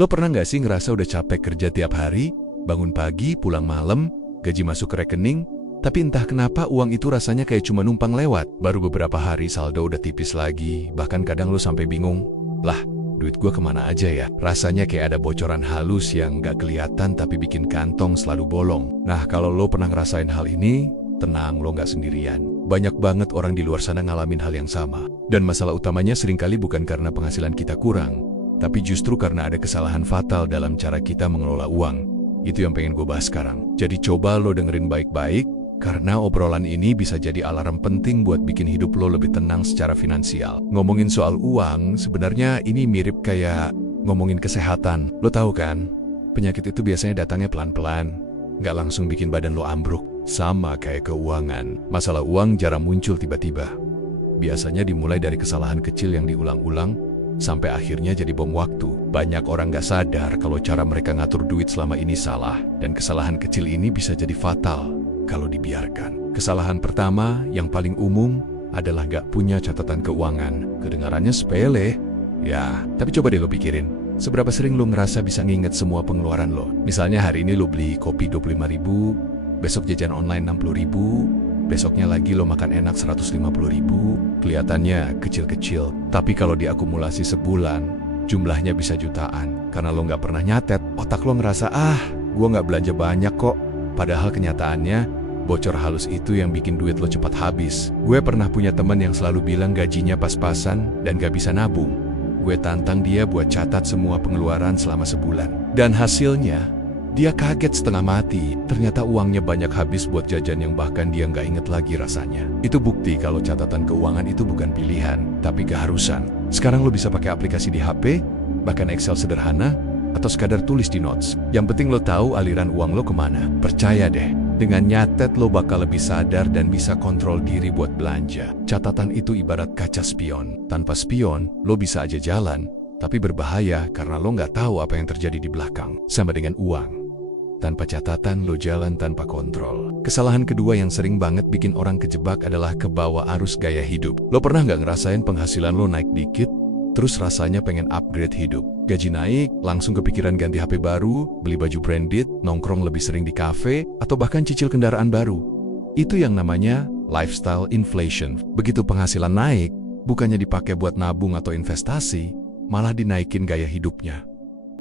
Lo pernah nggak sih ngerasa udah capek kerja tiap hari, bangun pagi, pulang malam, gaji masuk ke rekening, tapi entah kenapa uang itu rasanya kayak cuma numpang lewat. Baru beberapa hari saldo udah tipis lagi, bahkan kadang lo sampai bingung, lah duit gue kemana aja ya? Rasanya kayak ada bocoran halus yang nggak kelihatan tapi bikin kantong selalu bolong. Nah kalau lo pernah ngerasain hal ini, tenang, lo nggak sendirian. Banyak banget orang di luar sana ngalamin hal yang sama. Dan masalah utamanya seringkali bukan karena penghasilan kita kurang, tapi justru karena ada kesalahan fatal dalam cara kita mengelola uang. Itu yang pengen gue bahas sekarang. Jadi coba lo dengerin baik-baik, karena obrolan ini bisa jadi alarm penting buat bikin hidup lo lebih tenang secara finansial. Ngomongin soal uang, sebenarnya ini mirip kayak ngomongin kesehatan. Lo tahu kan, penyakit itu biasanya datangnya pelan-pelan, nggak langsung bikin badan lo ambruk. Sama kayak keuangan, masalah uang jarang muncul tiba-tiba. Biasanya dimulai dari kesalahan kecil yang diulang-ulang, sampai akhirnya jadi bom waktu. Banyak orang gak sadar kalau cara mereka ngatur duit selama ini salah, dan kesalahan kecil ini bisa jadi fatal kalau dibiarkan. Kesalahan pertama, yang paling umum, adalah gak punya catatan keuangan. Kedengarannya sepele, ya, tapi coba deh lo pikirin. Seberapa sering lo ngerasa bisa nginget semua pengeluaran lo? Misalnya hari ini lo beli kopi 25.000, besok jajan online 60.000, besoknya lagi lo makan enak 150.000, kelihatannya kecil-kecil. Tapi kalau diakumulasi sebulan, jumlahnya bisa jutaan. Karena lo nggak pernah nyatet, otak lo ngerasa, gue nggak belanja banyak kok. Padahal kenyataannya, bocor halus itu yang bikin duit lo cepat habis. Gue pernah punya teman yang selalu bilang gajinya pas-pasan dan gak bisa nabung. Gue tantang dia buat catat semua pengeluaran selama sebulan. Dan hasilnya, dia kaget setengah mati. Ternyata uangnya banyak habis buat jajan yang bahkan dia nggak inget lagi rasanya. Itu bukti kalau catatan keuangan itu bukan pilihan, tapi keharusan. Sekarang lo bisa pakai aplikasi di HP, bahkan Excel sederhana, atau sekadar tulis di notes. Yang penting lo tahu aliran uang lo kemana. Percaya deh, dengan nyatet lo bakal lebih sadar dan bisa kontrol diri buat belanja. Catatan itu ibarat kaca spion. Tanpa spion, lo bisa aja jalan, tapi berbahaya karena lo nggak tahu apa yang terjadi di belakang. Sama dengan uang. Tanpa catatan, lo jalan tanpa kontrol. Kesalahan kedua yang sering banget bikin orang kejebak adalah kebawa arus gaya hidup. Lo pernah nggak ngerasain penghasilan lo naik dikit, terus rasanya pengen upgrade hidup? Gaji naik, langsung kepikiran ganti HP baru, beli baju branded, nongkrong lebih sering di kafe, atau bahkan cicil kendaraan baru. Itu yang namanya lifestyle inflation. Begitu penghasilan naik, bukannya dipakai buat nabung atau investasi, malah dinaikin gaya hidupnya.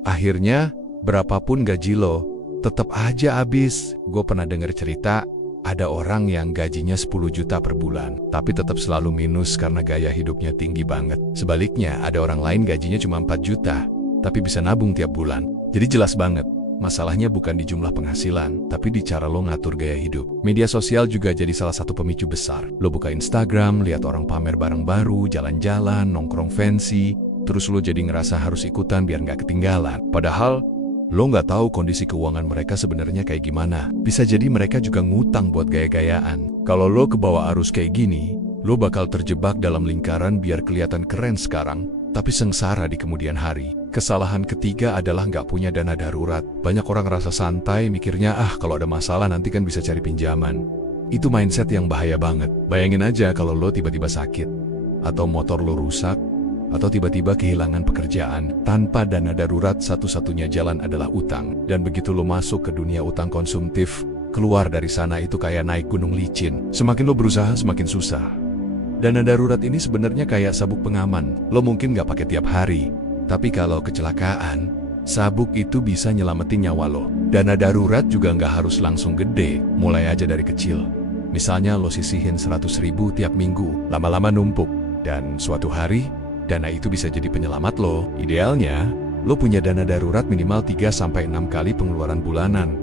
Akhirnya, berapapun gaji lo, tetap aja habis. Gue pernah dengar cerita, ada orang yang gajinya 10 juta per bulan, tapi tetap selalu minus karena gaya hidupnya tinggi banget. Sebaliknya, ada orang lain gajinya cuma 4 juta, tapi bisa nabung tiap bulan. Jadi jelas banget, masalahnya bukan di jumlah penghasilan, tapi di cara lo ngatur gaya hidup. Media sosial juga jadi salah satu pemicu besar. Lo buka Instagram, lihat orang pamer barang baru, jalan-jalan, nongkrong fancy, terus lo jadi ngerasa harus ikutan biar nggak ketinggalan. Padahal, lo nggak tahu kondisi keuangan mereka sebenarnya kayak gimana. Bisa jadi mereka juga ngutang buat gaya-gayaan. Kalau lo kebawa arus kayak gini, lo bakal terjebak dalam lingkaran biar kelihatan keren sekarang, tapi sengsara di kemudian hari. Kesalahan ketiga adalah nggak punya dana darurat. Banyak orang rasa santai, mikirnya kalau ada masalah nanti kan bisa cari pinjaman. Itu mindset yang bahaya banget. Bayangin aja kalau lo tiba-tiba sakit, atau motor lo rusak, atau tiba-tiba kehilangan pekerjaan. Tanpa dana darurat, satu-satunya jalan adalah utang. Dan begitu lo masuk ke dunia utang konsumtif, keluar dari sana itu kayak naik gunung licin. Semakin lo berusaha, semakin susah. Dana darurat ini sebenarnya kayak sabuk pengaman. Lo mungkin nggak pakai tiap hari, tapi kalau kecelakaan, sabuk itu bisa nyelamatin nyawa lo. Dana darurat juga nggak harus langsung gede, mulai aja dari kecil. Misalnya lo sisihin 100.000 tiap minggu, lama-lama numpuk. Dan suatu hari, dana itu bisa jadi penyelamat lo. Idealnya, lo punya dana darurat minimal 3-6 kali pengeluaran bulanan.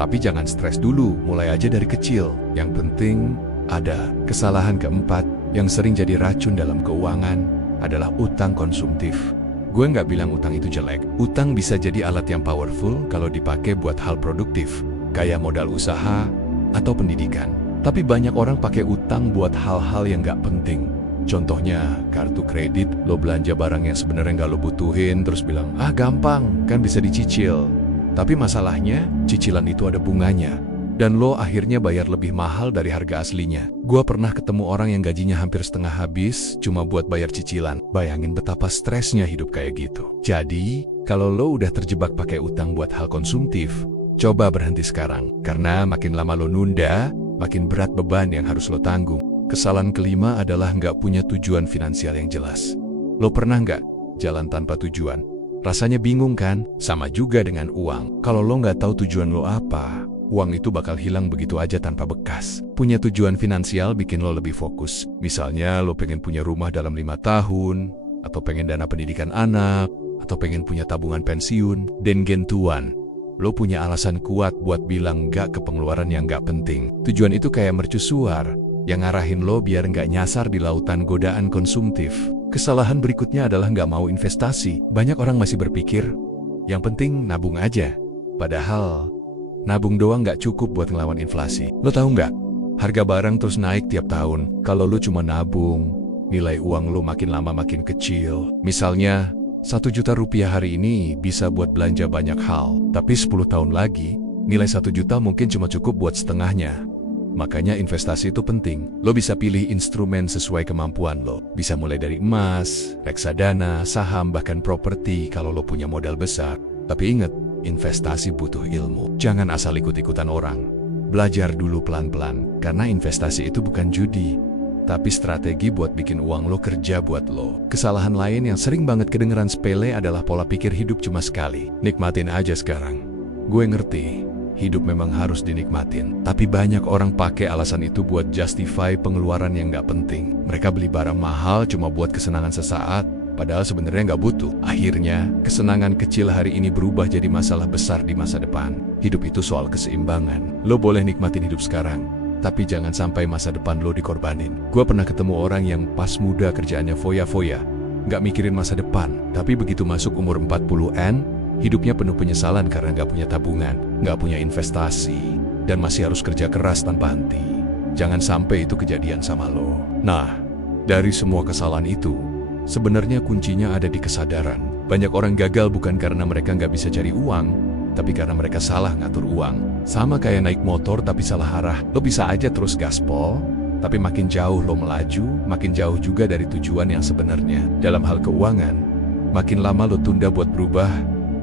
Tapi jangan stres dulu, mulai aja dari kecil. Yang penting, ada. Kesalahan keempat, yang sering jadi racun dalam keuangan, adalah utang konsumtif. Gue nggak bilang utang itu jelek. Utang bisa jadi alat yang powerful kalau dipakai buat hal produktif, kayak modal usaha atau pendidikan. Tapi banyak orang pakai utang buat hal-hal yang nggak penting. Contohnya, kartu kredit, lo belanja barang yang sebenarnya nggak lo butuhin, terus bilang, gampang, kan bisa dicicil. Tapi masalahnya, cicilan itu ada bunganya. Dan lo akhirnya bayar lebih mahal dari harga aslinya. Gua pernah ketemu orang yang gajinya hampir setengah habis cuma buat bayar cicilan. Bayangin betapa stresnya hidup kayak gitu. Jadi, kalau lo udah terjebak pakai utang buat hal konsumtif, coba berhenti sekarang. Karena makin lama lo nunda, makin berat beban yang harus lo tanggung. Kesalahan kelima adalah nggak punya tujuan finansial yang jelas. Lo pernah nggak jalan tanpa tujuan? Rasanya bingung kan? Sama juga dengan uang. Kalau lo nggak tahu tujuan lo apa, uang itu bakal hilang begitu aja tanpa bekas. Punya tujuan finansial bikin lo lebih fokus. Misalnya lo pengen punya rumah dalam 5 tahun, atau pengen dana pendidikan anak, atau pengen punya tabungan pensiun. Dan gentuan, lo punya alasan kuat buat bilang nggak ke pengeluaran yang nggak penting. Tujuan itu kayak mercusuar, yang ngarahin lo biar nggak nyasar di lautan godaan konsumtif. Kesalahan berikutnya adalah nggak mau investasi. Banyak orang masih berpikir, yang penting nabung aja. Padahal, nabung doang nggak cukup buat ngelawan inflasi. Lo tahu nggak? Harga barang terus naik tiap tahun. Kalau lo cuma nabung, nilai uang lo makin lama makin kecil. Misalnya, 1 juta rupiah hari ini bisa buat belanja banyak hal. Tapi 10 tahun lagi, nilai 1 juta mungkin cuma cukup buat setengahnya. Makanya investasi itu penting. Lo bisa pilih instrumen sesuai kemampuan lo. Bisa mulai dari emas, reksadana, saham, bahkan properti kalau lo punya modal besar. Tapi ingat, investasi butuh ilmu. Jangan asal ikut-ikutan orang. Belajar dulu pelan-pelan, karena investasi itu bukan judi, tapi strategi buat bikin uang lo kerja buat lo. Kesalahan lain yang sering banget kedengeran sepele adalah pola pikir hidup cuma sekali. Nikmatin aja sekarang. Gue ngerti, hidup memang harus dinikmatin. Tapi banyak orang pakai alasan itu buat justify pengeluaran yang nggak penting. Mereka beli barang mahal cuma buat kesenangan sesaat, padahal sebenarnya nggak butuh. Akhirnya, kesenangan kecil hari ini berubah jadi masalah besar di masa depan. Hidup itu soal keseimbangan. Lo boleh nikmatin hidup sekarang, tapi jangan sampai masa depan lo dikorbanin. Gua pernah ketemu orang yang pas muda kerjaannya foya-foya, nggak mikirin masa depan. Tapi begitu masuk umur 40-an, hidupnya penuh penyesalan karena nggak punya tabungan, nggak punya investasi, dan masih harus kerja keras tanpa henti. Jangan sampai itu kejadian sama lo. Nah, dari semua kesalahan itu, sebenarnya kuncinya ada di kesadaran. Banyak orang gagal bukan karena mereka nggak bisa cari uang, tapi karena mereka salah ngatur uang. Sama kayak naik motor tapi salah arah. Lo bisa aja terus gaspol, tapi makin jauh lo melaju, makin jauh juga dari tujuan yang sebenarnya. Dalam hal keuangan, makin lama lo tunda buat berubah,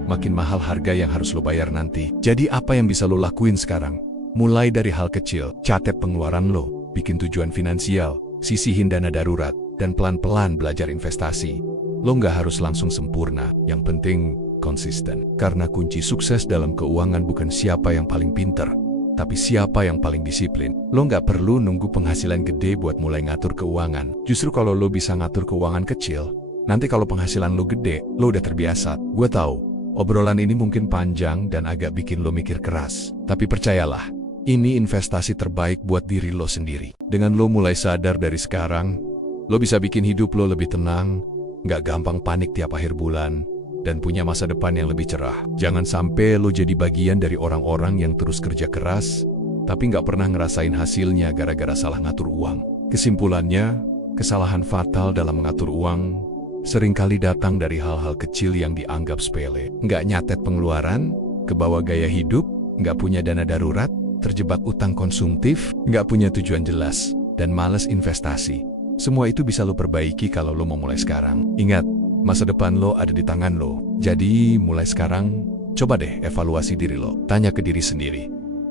makin mahal harga yang harus lo bayar nanti. Jadi apa yang bisa lo lakuin sekarang? Mulai dari hal kecil, catat pengeluaran lo, bikin tujuan finansial, sisihin dana darurat, dan pelan-pelan belajar investasi. Lo nggak harus langsung sempurna, yang penting konsisten. Karena kunci sukses dalam keuangan bukan siapa yang paling pinter, tapi siapa yang paling disiplin. Lo nggak perlu nunggu penghasilan gede buat mulai ngatur keuangan. Justru kalau lo bisa ngatur keuangan kecil, nanti kalau penghasilan lo gede, lo udah terbiasa. Gue tahu, obrolan ini mungkin panjang dan agak bikin lo mikir keras. Tapi percayalah, ini investasi terbaik buat diri lo sendiri. Dengan lo mulai sadar dari sekarang, lo bisa bikin hidup lo lebih tenang, nggak gampang panik tiap akhir bulan, dan punya masa depan yang lebih cerah. Jangan sampai lo jadi bagian dari orang-orang yang terus kerja keras, tapi nggak pernah ngerasain hasilnya gara-gara salah ngatur uang. Kesimpulannya, kesalahan fatal dalam mengatur uang seringkali datang dari hal-hal kecil yang dianggap sepele. Nggak nyatet pengeluaran, kebawa gaya hidup, nggak punya dana darurat, terjebak utang konsumtif, nggak punya tujuan jelas, dan malas investasi. Semua itu bisa lo perbaiki kalau lo mau mulai sekarang. Ingat, masa depan lo ada di tangan lo. Jadi mulai sekarang, coba deh evaluasi diri lo. Tanya ke diri sendiri,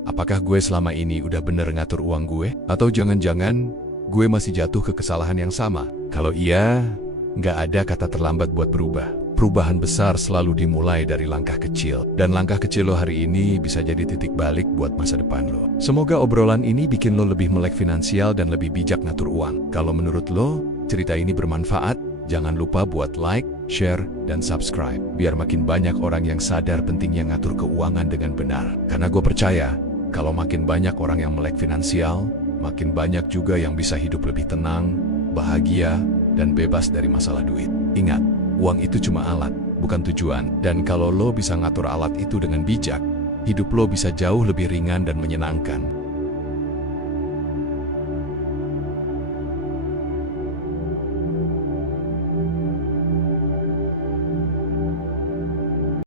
apakah gue selama ini udah bener ngatur uang gue? Atau jangan-jangan gue masih jatuh ke kesalahan yang sama? Kalau iya, nggak ada kata terlambat buat berubah. Perubahan besar selalu dimulai dari langkah kecil. Dan langkah kecil lo hari ini bisa jadi titik balik buat masa depan lo. Semoga obrolan ini bikin lo lebih melek finansial dan lebih bijak ngatur uang. Kalau menurut lo, cerita ini bermanfaat, jangan lupa buat like, share, dan subscribe. Biar makin banyak orang yang sadar pentingnya ngatur keuangan dengan benar. Karena gue percaya, kalau makin banyak orang yang melek finansial, makin banyak juga yang bisa hidup lebih tenang, bahagia, dan bebas dari masalah duit. Ingat, uang itu cuma alat, bukan tujuan. Dan kalau lo bisa ngatur alat itu dengan bijak, hidup lo bisa jauh lebih ringan dan menyenangkan.